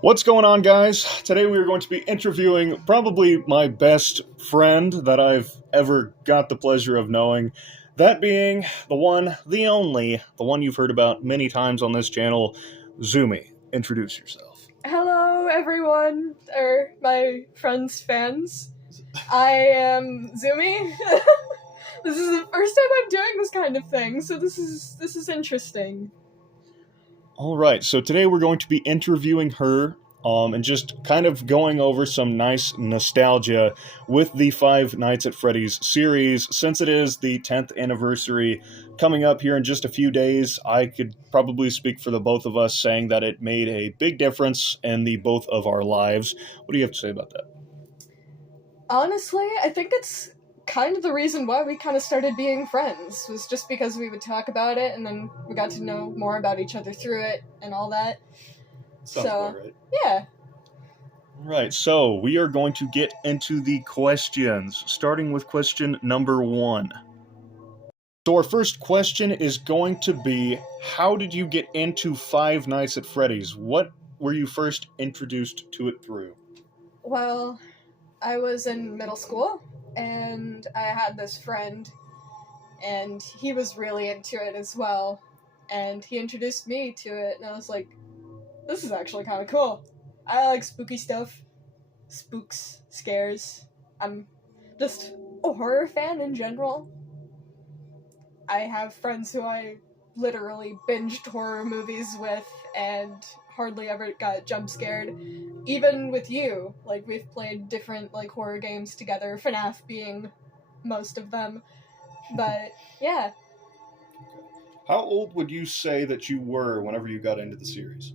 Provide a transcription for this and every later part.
What's going on, guys? Today we are going to be interviewing probably my best friend that I've ever got the pleasure of knowing. That being the one, the only, the one you've heard about many times on this channel, Zoomi. Introduce yourself. Hello, everyone, or my friends' fans. I am Zoomi. This is the first time I'm doing this kind of thing, so this is interesting. All right, so today we're going to be interviewing her and just kind of going over some nice nostalgia with the Five Nights at Freddy's series. Since it is the 10th anniversary coming up here in just a few days, I could probably speak for the both of us saying that it made a big difference in the both of our lives. What do you have to say about that? Honestly, I think it's kind of the reason why we kind of started being friends, was just because we would talk about it and then we got to know more about each other through it and all that. Sounds about right. Yeah. Right, so we are going to get into the questions, starting with question number 1. So our first question is going to be, how did you get into Five Nights at Freddy's? What were you first introduced to it through? Well, I was in middle school and I had this friend and he was really into it as well. And he introduced me to it, and I was like, this is actually kind of cool. I like spooky stuff. Spooks, scares. I'm just a horror fan in general. I have friends who I literally binged horror movies with and hardly ever got jump scared. Even with you, like, we've played different, like, horror games together, FNAF being most of them. But, yeah. How old would you say that you were whenever you got into the series?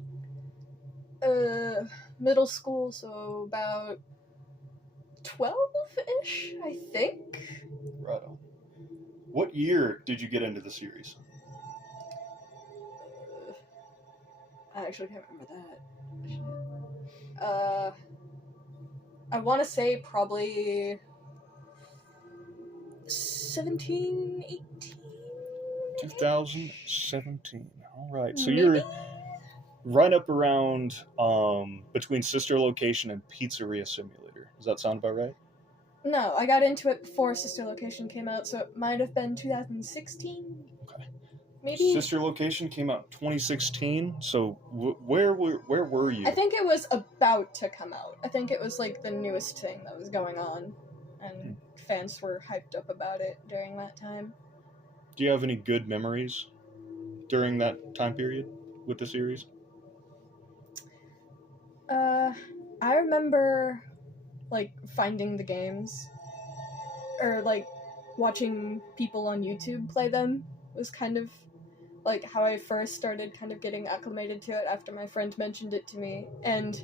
Middle school, so about 12-ish, I think. Right on. What year did you get into the series? I actually can't remember that. I want to say probably 17, 18? 2017. All right, so Maybe? you're right up around between Sister Location and Pizzeria Simulator. Does that sound about right? No, I got into it before Sister Location came out, so it might have been 2016. Okay. Maybe? Sister Location came out in 2016. So where were you? I think it was about to come out. I think it was like the newest thing that was going on, and fans were hyped up about it during that time. Do you have any good memories during that time period with the series? I remember, like, finding the games, or, like, watching people on YouTube play them was kind of, like, how I first started kind of getting acclimated to it after my friend mentioned it to me, and,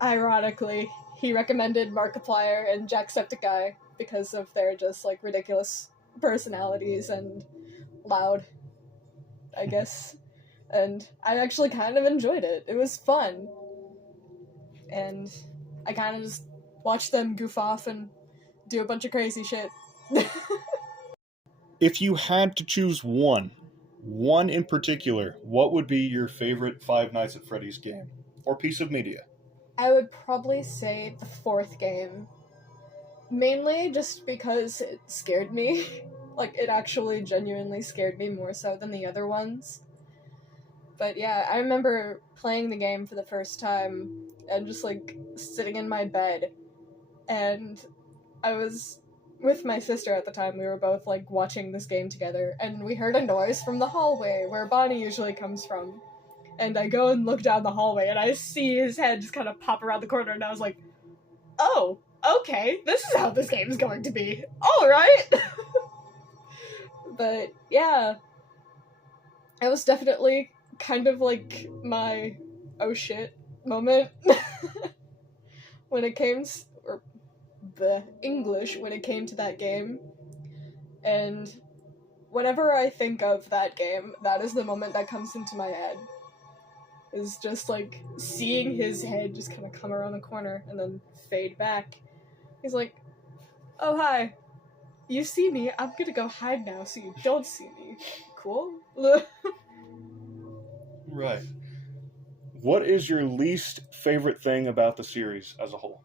ironically, he recommended Markiplier and Jacksepticeye because of their just, like, ridiculous personalities and loud, I guess, and I actually kind of enjoyed it. It was fun. And I kind of just watched them goof off and do a bunch of crazy shit. If you had to choose one in particular, what would be your favorite Five Nights at Freddy's game or piece of media? I would probably say the fourth game. Mainly just because it scared me. Like, it actually genuinely scared me more so than the other ones. But yeah, I remember playing the game for the first time and just, like, sitting in my bed, and I was with my sister at the time. We were both, like, watching this game together, and we heard a noise from the hallway where Bonnie usually comes from. And I go and look down the hallway, and I see his head just kind of pop around the corner, and I was like, oh, okay, this is how this game is going to be. Alright! But, yeah. It was definitely kind of like my oh shit moment when it came or the English when it came to that game. And whenever I think of that game, that is the moment that comes into my head. Is just like seeing his head just kind of come around the corner and then fade back. He's like, oh hi, you see me, I'm gonna go hide now so you don't see me. Cool? Right. What is your least favorite thing about the series as a whole?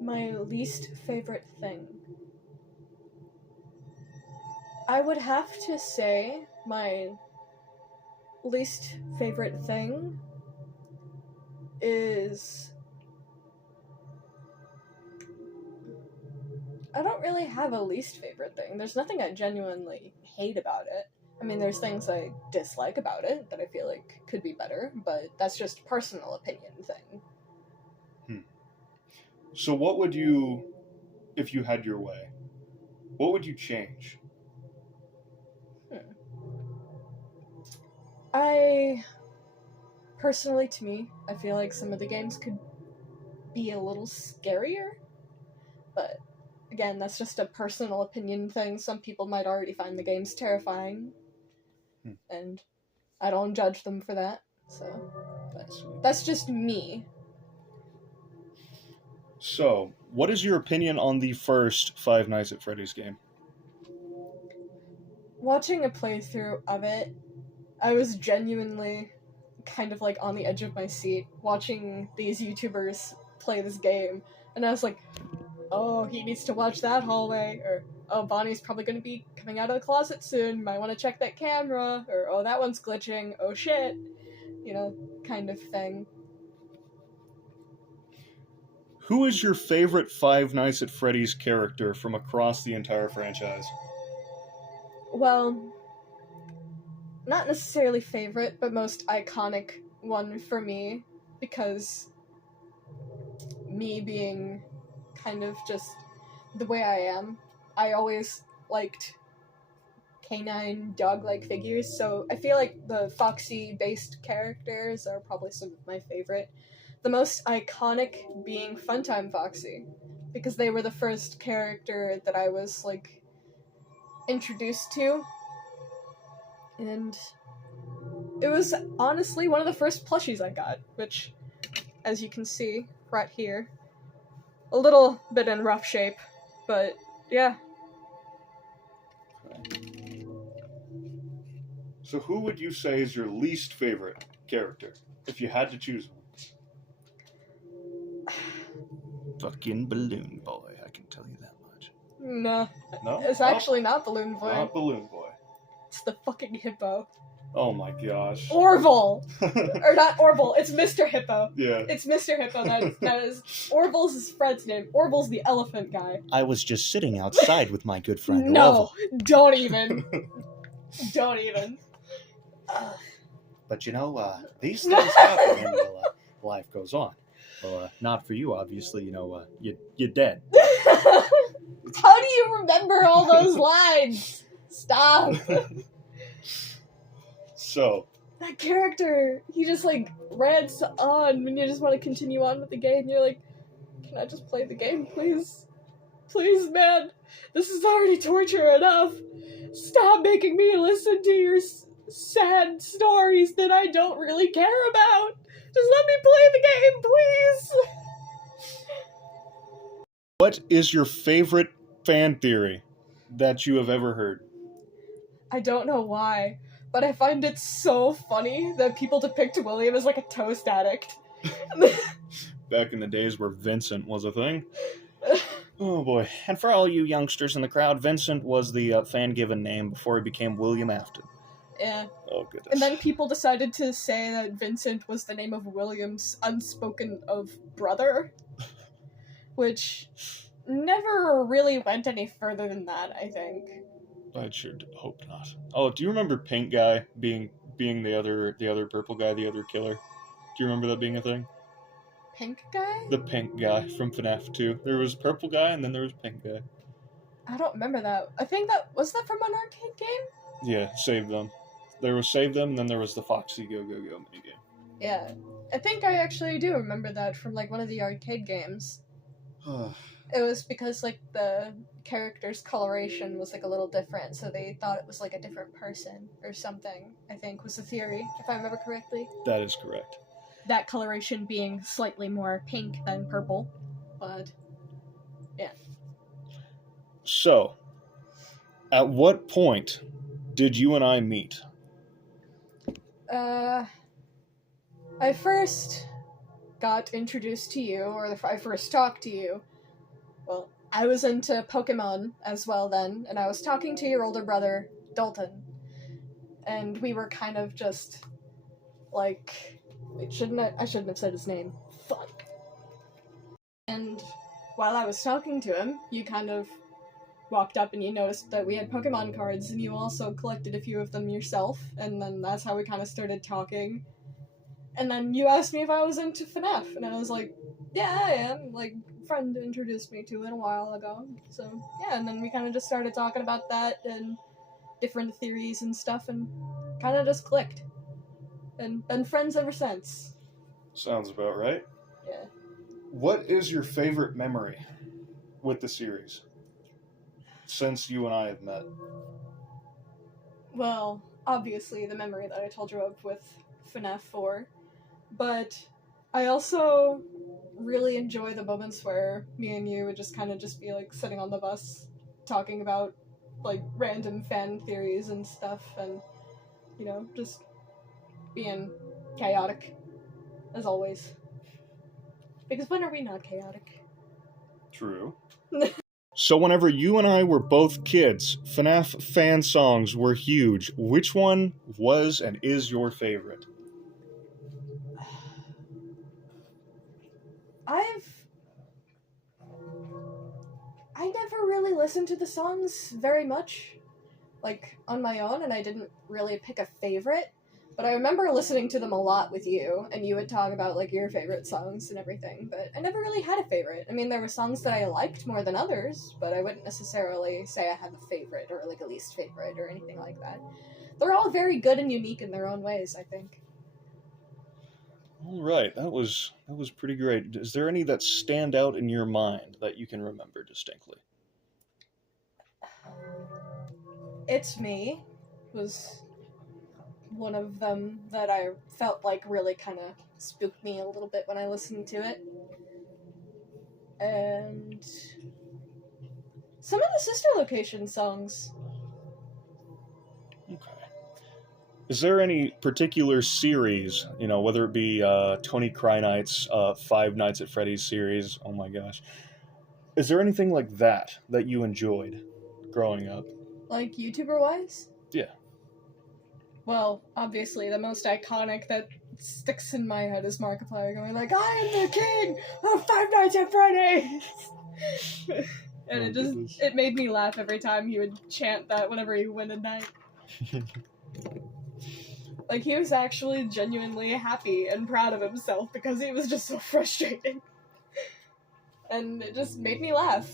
My least favorite thing. I would have to say my least favorite thing is... I don't really have a least favorite thing. There's nothing I genuinely hate about it. I mean, there's things I dislike about it that I feel like could be better, but that's just personal opinion thing. So what would you, if you had your way, what would you change? Personally, to me, I feel like some of the games could be a little scarier, but again, that's just a personal opinion thing. Some people might already find the games terrifying, and I don't judge them for that, so that's just me. So, what is your opinion on the first Five Nights at Freddy's game? Watching a playthrough of it, I was genuinely kind of like on the edge of my seat watching these YouTubers play this game, and I was like, oh, he needs to watch that hallway, or oh, Bonnie's probably going to be coming out of the closet soon, might want to check that camera, or oh, that one's glitching, oh shit, kind of thing. Who is your favorite Five Nights at Freddy's character from across the entire franchise? Well, not necessarily favorite, but most iconic one for me, because me being kind of just the way I am, I always liked canine dog-like figures, so I feel like the Foxy-based characters are probably some of my favorite. The most iconic being Funtime Foxy, because they were the first character that I was, like, introduced to, and it was honestly one of the first plushies I got, which, as you can see, right here, a little bit in rough shape, but yeah. So who would you say is your least favorite character, if you had to choose one? Fucking Balloon Boy, I can tell you that much. No. No? It's actually not Balloon Boy. Not Balloon Boy. It's the fucking hippo. Oh my gosh. Orville! Or not Orville, it's Mr. Hippo. Yeah. It's Mr. Hippo, that is Orville's his friend's name. Orville's the elephant guy. I was just sitting outside with my good friend No, Orville. don't even. Don't even. But these things happen and life goes on. Well, not for you, obviously. You're dead. How do you remember all those lines? Stop. So. That character, he just like rants on when you just want to continue on with the game. You're like, can I just play the game, please? Please, man. This is already torture enough. Stop making me listen to your sad stories that I don't really care about. Just let me play the game, please. What is your favorite fan theory that you have ever heard? I don't know why, but I find it so funny that people depict William as like a toast addict. Back in the days where Vincent was a thing. Oh boy. And for all you youngsters in the crowd, Vincent was the fan-given name before he became William Afton. Yeah. Oh, goodness. And then people decided to say that Vincent was the name of William's unspoken of brother, which never really went any further than that, I think. I sure hope not. Oh, do you remember Pink Guy being the other purple guy, the other killer? Do you remember that being a thing? Pink Guy? The Pink Guy from FNAF 2. There was Purple Guy and then there was Pink Guy. I don't remember that. I think was that from an arcade game? Yeah, Save Them. There was Save Them, and then there was the Foxy Go Go Go minigame. Yeah. I think I actually do remember that from like one of the arcade games. It was because like the character's coloration was like a little different, so they thought it was like a different person or something, I think was the theory, if I remember correctly. That is correct. That coloration being slightly more pink than purple, but yeah. So, at what point did you and I meet? I first got introduced to you, or I first talked to you. Well, I was into Pokemon as well then, and I was talking to your older brother, Dalton. And we were kind of just like, wait, I shouldn't have said his name. Fuck. And while I was talking to him, you kind of walked up and you noticed that we had Pokemon cards, and you also collected a few of them yourself, and then that's how we kind of started talking. And then you asked me if I was into FNAF, and I was like, yeah, I am. Like, a friend introduced me to it a while ago. So, yeah, and then we kind of just started talking about that and different theories and stuff, and kind of just clicked. And been friends ever since. Sounds about right. Yeah. What is your favorite memory with the series since you and I have met? Well, obviously the memory that I told you of with FNAF 4, but I also really enjoy the moments where me and you would just kind of just be like sitting on the bus talking about like random fan theories and stuff, and you know, just being chaotic as always. Because when are we not chaotic? True. So whenever you and I were both kids, FNAF fan songs were huge. Which one was and is your favorite? I never really listened to the songs very much, like, on my own, and I didn't really pick a favorite, but I remember listening to them a lot with you, and you would talk about, like, your favorite songs and everything, but I never really had a favorite. I mean, there were songs that I liked more than others, but I wouldn't necessarily say I had a favorite or, like, a least favorite or anything like that. They're all very good and unique in their own ways, I think. All right, that was pretty great. Is there any that stand out in your mind that you can remember distinctly? It's Me was one of them that I felt like really kind of spooked me a little bit when I listened to it. And some of the Sister Location songs. Okay. Is there any particular series, you know, whether it be Tony Cry Nights, Five Nights at Freddy's series, oh my gosh. Is there anything like that you enjoyed growing up? Like YouTuber-wise? Yeah. Well, obviously, the most iconic that sticks in my head is Markiplier going like, I am the king of Five Nights at Freddy's! And it made me laugh every time he would chant that whenever he went at night. Like, he was actually genuinely happy and proud of himself because he was just so frustrating. And it just made me laugh.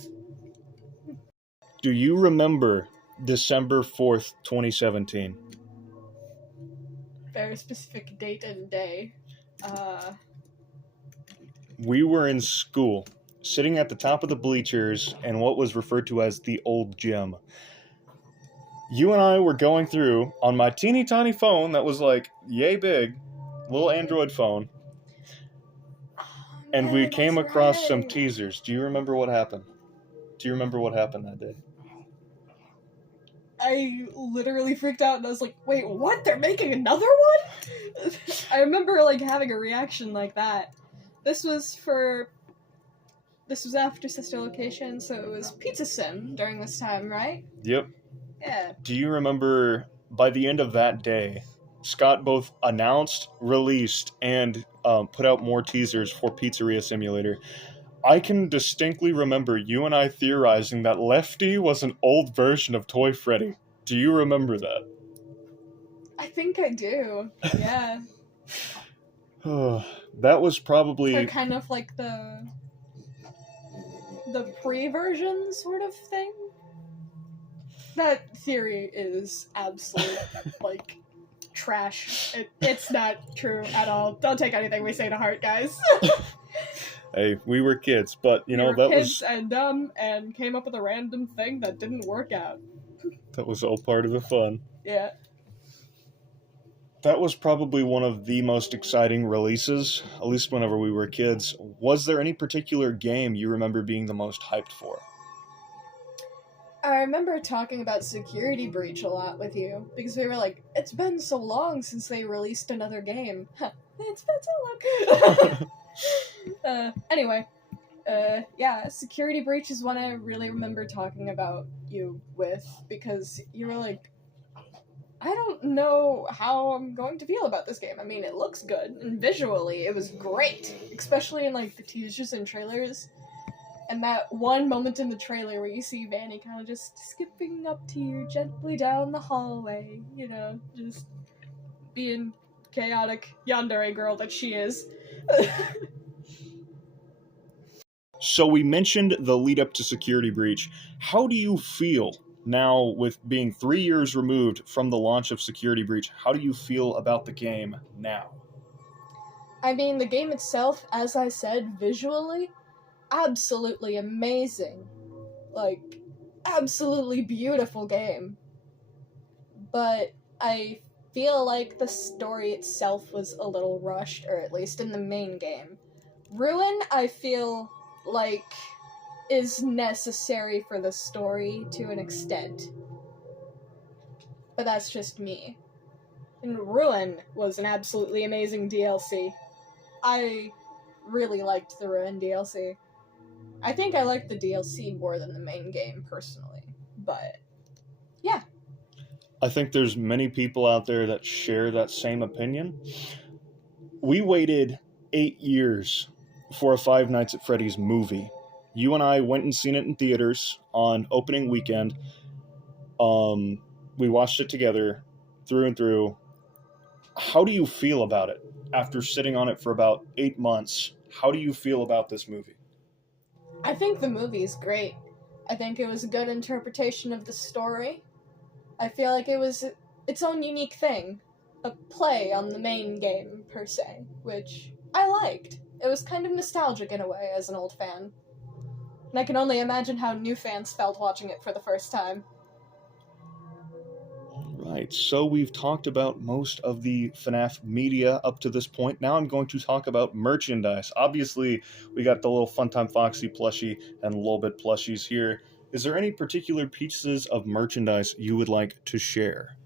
Do you remember December 4th, 2017? Very specific date and day. We were in school, sitting at the top of the bleachers in what was referred to as the old gym. You and I were going through on my teeny tiny phone that was like yay big, little Android phone, and we came across some teasers. Do you remember what happened? Do you remember what happened that day? I literally freaked out and I was like, wait, what? They're making another one? I remember, like, having a reaction like that. This was after Sister Location, so it was Pizza Sim during this time, right? Yep. Yeah. Do you remember, by the end of that day, Scott both announced, released, and put out more teasers for Pizzeria Simulator? I can distinctly remember you and I theorizing that Lefty was an old version of Toy Freddy. Do you remember that? I think I do. Yeah. That was probably... So kind of like the pre-version sort of thing? That theory is absolute, like, trash. It's not true at all. Don't take anything we say to heart, guys. Hey, we were kids, but, you know, we were that kids was... and dumb and came up with a random thing that didn't work out. That was all part of the fun. Yeah. That was probably one of the most exciting releases, at least whenever we were kids. Was there any particular game you remember being the most hyped for? I remember talking about Security Breach a lot with you because we were like, it's been so long since they released another game. Huh, it's been so long. Anyway, yeah, Security Breach is one I really remember talking about you with because you were like, I don't know how I'm going to feel about this game. I mean, it looks good, and visually it was great, especially in like the teasers and trailers. And that one moment in the trailer where you see Vanny kind of just skipping up to you gently down the hallway, you know, just being chaotic yandere girl that she is. So we mentioned the lead up to Security Breach. How do you feel now with being 3 years removed from the launch of Security Breach? How do you feel about the game now? I mean, the game itself, as I said, visually, absolutely amazing. Like, absolutely beautiful game. But I feel like the story itself was a little rushed, or at least in the main game. Ruin, I feel like, is necessary for the story to an extent. But that's just me. And Ruin was an absolutely amazing DLC. I really liked the Ruin DLC. I think I liked the DLC more than the main game, personally. But, yeah. I think there's many people out there that share that same opinion. We waited 8 years for a Five Nights at Freddy's movie. You and I went and seen it in theaters on opening weekend. We watched it together through and through. How do you feel about it after sitting on it for about 8 months? How do you feel about this movie? I think the movie is great. I think it was a good interpretation of the story. I feel like it was its own unique thing. A play on the main game, per se, which I liked. It was kind of nostalgic in a way as an old fan. And I can only imagine how new fans felt watching it for the first time. Right, so we've talked about most of the FNAF media up to this point. Now I'm going to talk about merchandise. Obviously, we got the little Funtime Foxy plushie and Lolbit plushies here. Is there any particular pieces of merchandise you would like to share?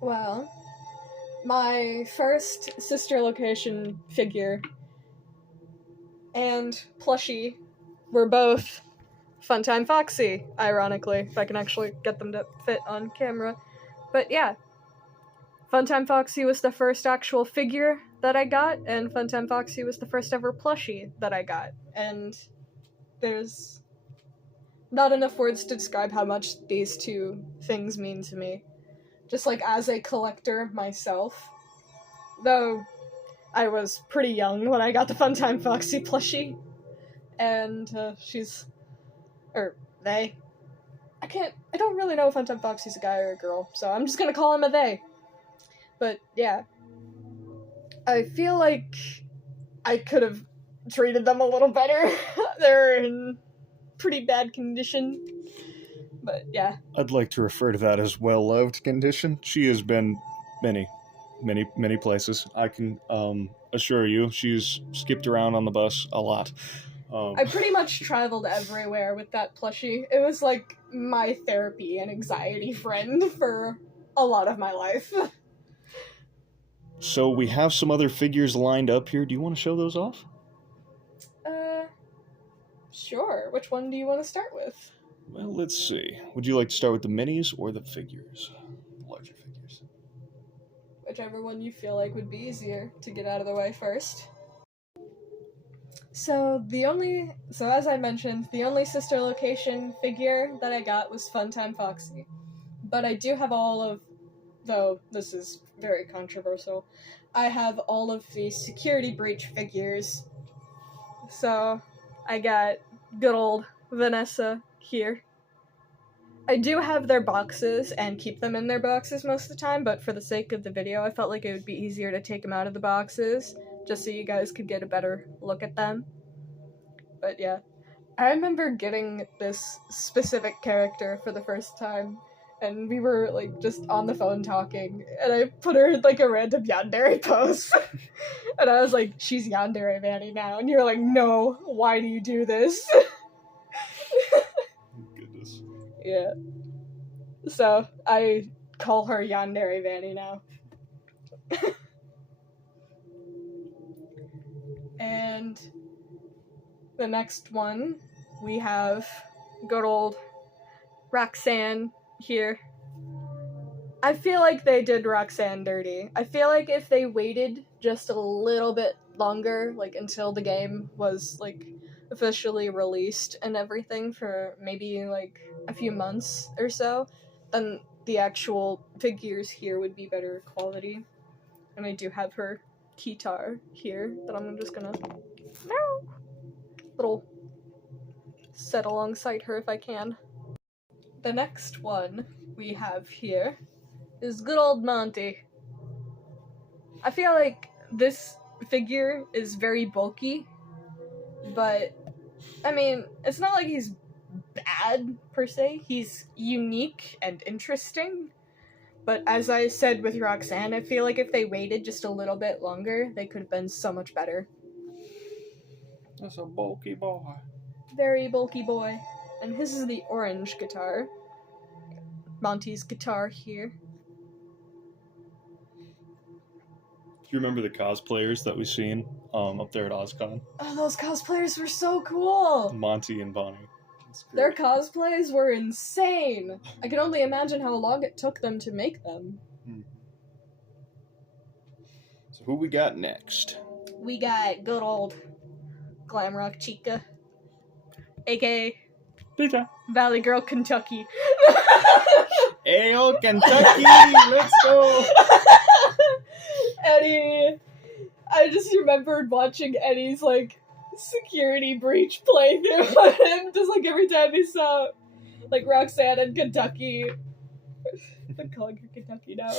Well, my first sister location figure and plushie were both Funtime Foxy, ironically, if I can actually get them to fit on camera. But yeah, Funtime Foxy was the first actual figure that I got, and Funtime Foxy was the first ever plushie that I got. And there's not enough words to describe how much these two things mean to me. Just like as a collector myself. Though I was pretty young when I got the Funtime Foxy plushie. And they. I don't really know if Funtime Foxy's a guy or a girl, so I'm just gonna call him a they. But yeah. I feel like I could have treated them a little better. They're in pretty bad condition. But yeah. I'd like to refer to that as well-loved condition. She has been many places. I can assure you, she's skipped around on the bus a lot. I pretty much traveled everywhere with that plushie. It was like my therapy and anxiety friend for a lot of my life. So we have some other figures lined up here. Do you want to show those off? Sure. Which one do you want to start with? Well, let's see. Would you like to start with the minis or the figures? The larger figures. Whichever one you feel like would be easier to get out of the way first. So as I mentioned, the only sister location figure that I got was Funtime Foxy. But I do have though this is very controversial, I have all of the Security Breach figures. So I got good old Vanessa here. I do have their boxes and keep them in their boxes most of the time, but for the sake of the video, I felt like it would be easier to take them out of the boxes, just so you guys could get a better look at them. But yeah, I remember getting this specific character for the first time, and we were like just on the phone talking, and I put her in like a random yandere pose. And I was like, she's yandere Vanny now, and you're like, no, why do you do this? Goodness. Yeah. So I call her Yandere Vanny now. And the next one, we have good old Roxanne here. I feel like they did Roxanne dirty. I feel like if they waited just a little bit longer, like until the game was like officially released and everything for maybe like a few months or so, then the actual figures here would be better quality. And I do have her guitar here that I'm just gonna little set alongside her if I can. The next one we have here is good old Monty. I feel like this figure is very bulky, but I mean, it's not like he's bad per se. He's unique and interesting. But as I said with Roxanne, I feel like if they waited just a little bit longer, they could have been so much better. That's a bulky boy. Very bulky boy. And his is the orange guitar. Monty's guitar here. Do you remember the cosplayers that we've seen up there at OzCon? Oh, those cosplayers were so cool! Monty and Bonnie. Their cosplays were insane! I can only imagine how long it took them to make them. So who we got next? We got good old Glamrock Chica, aka Peter. Valley Girl Kentucky. Ayo, Kentucky! Let's go! Eddie, I just remembered watching Eddie's like security breach playthrough on him, just like every time he saw like Roxanne and Kentucky. I'm calling her Kentucky now.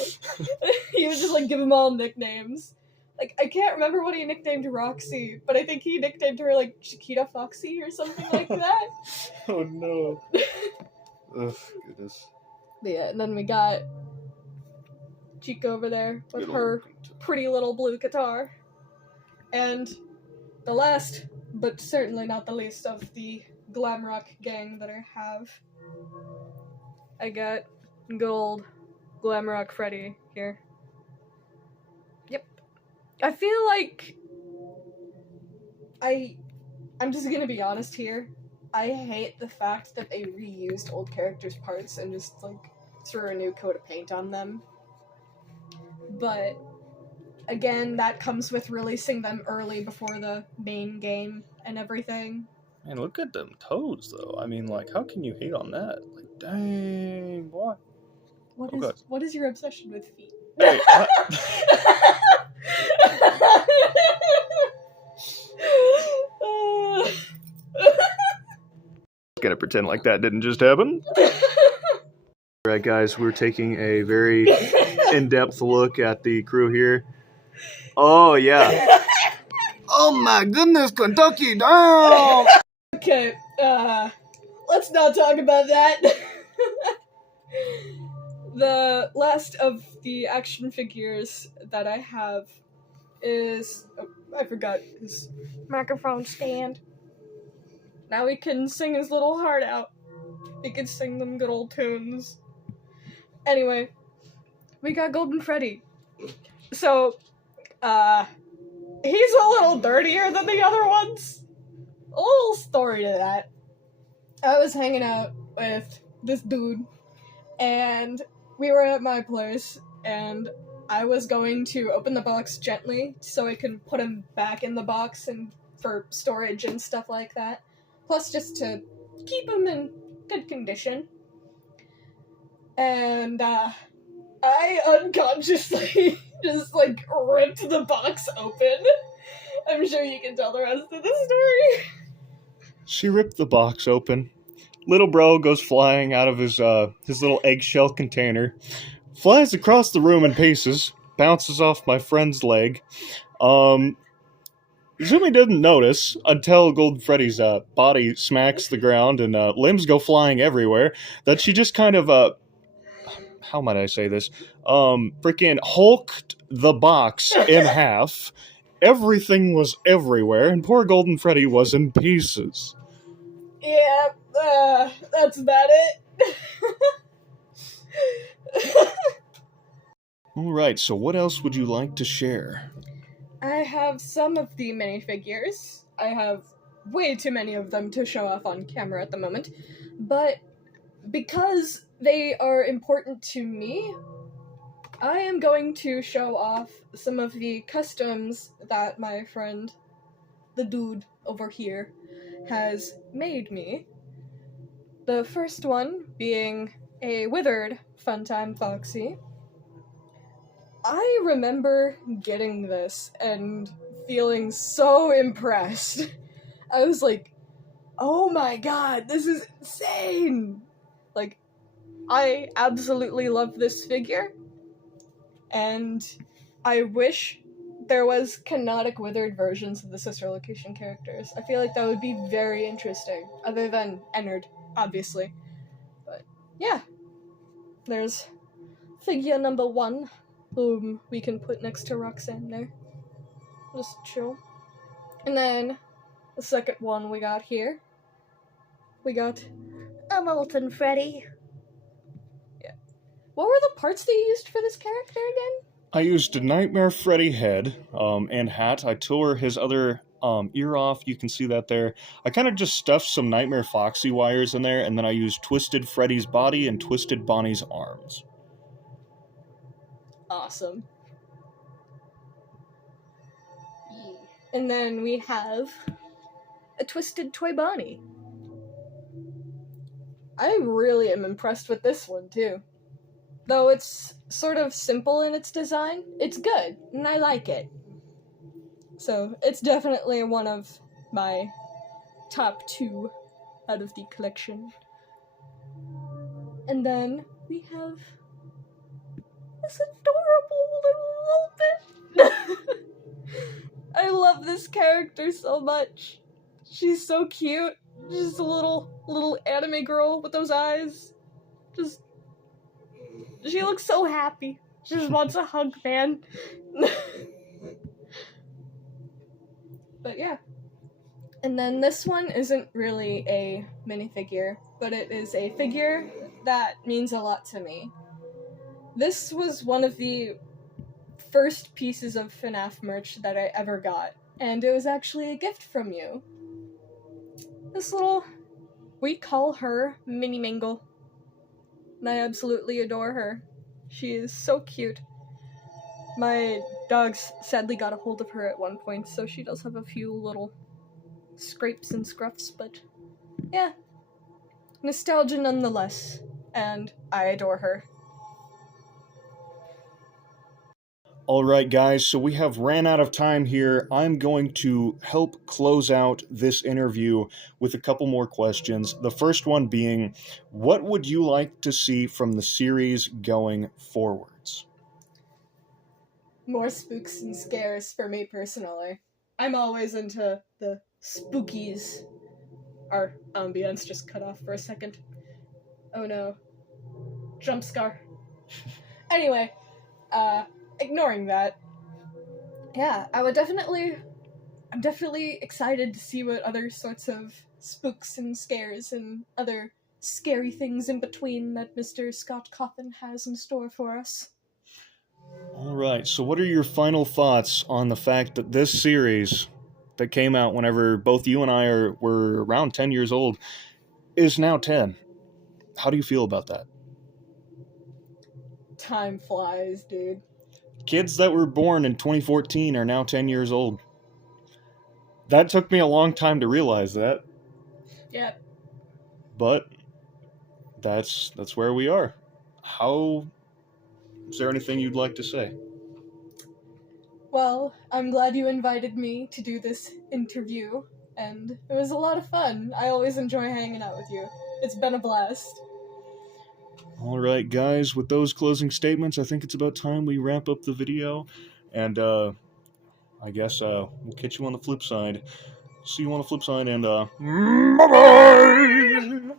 He would just like give them all nicknames. Like I can't remember what he nicknamed Roxy, but I think he nicknamed her like Chiquita Foxy or something like that. Oh no. Ugh, goodness. But yeah, and then we got Chica over there with her pretty little blue guitar. And the last, but certainly not the least of the glam rock gang that I have, I got good old Glam Rock Freddy here. Yep. I feel like I'm just gonna be honest here. I hate the fact that they reused old characters' parts and just like threw a new coat of paint on them. But again, that comes with releasing them early before the main game and everything. Man, look at them toes, though. I mean, like, how can you hate on that? Like, dang, boy. What is your obsession with feet? Hey, gonna pretend like that didn't just happen. Alright, guys, we're taking a very in-depth look at the crew here. Oh, yeah. Oh my goodness, Kentucky, damn! Okay, let's not talk about that. The last of the action figures that I have is... Oh, I forgot his microphone stand. Now he can sing his little heart out. He can sing them good old tunes. Anyway, we got Golden Freddy. So, he's a little dirtier than the other ones. A little story to that. I was hanging out with this dude, and we were at my place, and I was going to open the box gently so I can put him back in the box and for storage and stuff like that. Plus just to keep him in good condition. And, I unconsciously just, like, ripped the box open. I'm sure you can tell the rest of the story. She ripped the box open. Little bro goes flying out of his little eggshell container, flies across the room in pieces, bounces off my friend's leg. Zoomi didn't notice until Golden Freddy's body smacks the ground and limbs go flying everywhere that she just kind of, how might I say this? Freaking hulked the box in half. Everything was everywhere, and poor Golden Freddy was in pieces. Yeah, that's about it. Alright, so what else would you like to share? I have some of the minifigures. I have way too many of them to show off on camera at the moment. But because they are important to me, I am going to show off some of the customs that my friend, the dude over here, has made me. The first one being a withered Funtime Foxy. I remember getting this and feeling so impressed. I was like, oh my god, this is insane! Like, I absolutely love this figure, and I wish there was canonic withered versions of the sister location characters. I feel like that would be very interesting, other than Ennard, obviously. But yeah, there's figure number 1, whom we can put next to Roxanne there. Just chill. And then the second one we got here, we got a Molten Freddy. Yeah. What were the parts they used for this character again? I used a Nightmare Freddy head and hat. I tore his other ear off. You can see that there. I kind of just stuffed some Nightmare Foxy wires in there, and then I used Twisted Freddy's body and Twisted Bonnie's arms. Awesome. And then we have a Twisted Toy Bonnie. I really am impressed with this one, too. Though it's sort of simple in its design, it's good, and I like it. So, it's definitely one of my top 2 out of the collection. And then we have this adorable little Vulpin. I love this character so much. She's so cute. She's a little anime girl with those eyes. She looks so happy. She just wants a hug, man. But yeah. And then this one isn't really a minifigure, but it is a figure that means a lot to me. This was one of the first pieces of FNAF merch that I ever got, and it was actually a gift from you. This little, we call her Mini Mingle, and I absolutely adore her. She is so cute. My dogs sadly got a hold of her at one point, so she does have a few little scrapes and scruffs, but yeah, nostalgia nonetheless, and I adore her. Alright guys, so we have ran out of time here. I'm going to help close out this interview with a couple more questions. The first one being, what would you like to see from the series going forwards? More spooks and scares for me personally. I'm always into the spookies. Our ambience just cut off for a second. Oh no. Jump scare. Anyway, ignoring that, yeah, I'm definitely excited to see what other sorts of spooks and scares and other scary things in between that Mr. Scott Cawthon has in store for us. Alright, so what are your final thoughts on the fact that this series that came out whenever both you and I were around 10 years old is now 10? How do you feel about that? Time flies, dude. Kids that were born in 2014 are now 10 years old. That took me a long time to realize that. Yeah. But that's where we are. Is there anything you'd like to say? Well, I'm glad you invited me to do this interview, and it was a lot of fun. I always enjoy hanging out with you. It's been a blast. Alright guys, with those closing statements, I think it's about time we wrap up the video, and I guess we'll catch you on the flip side. See you on the flip side, and bye-bye!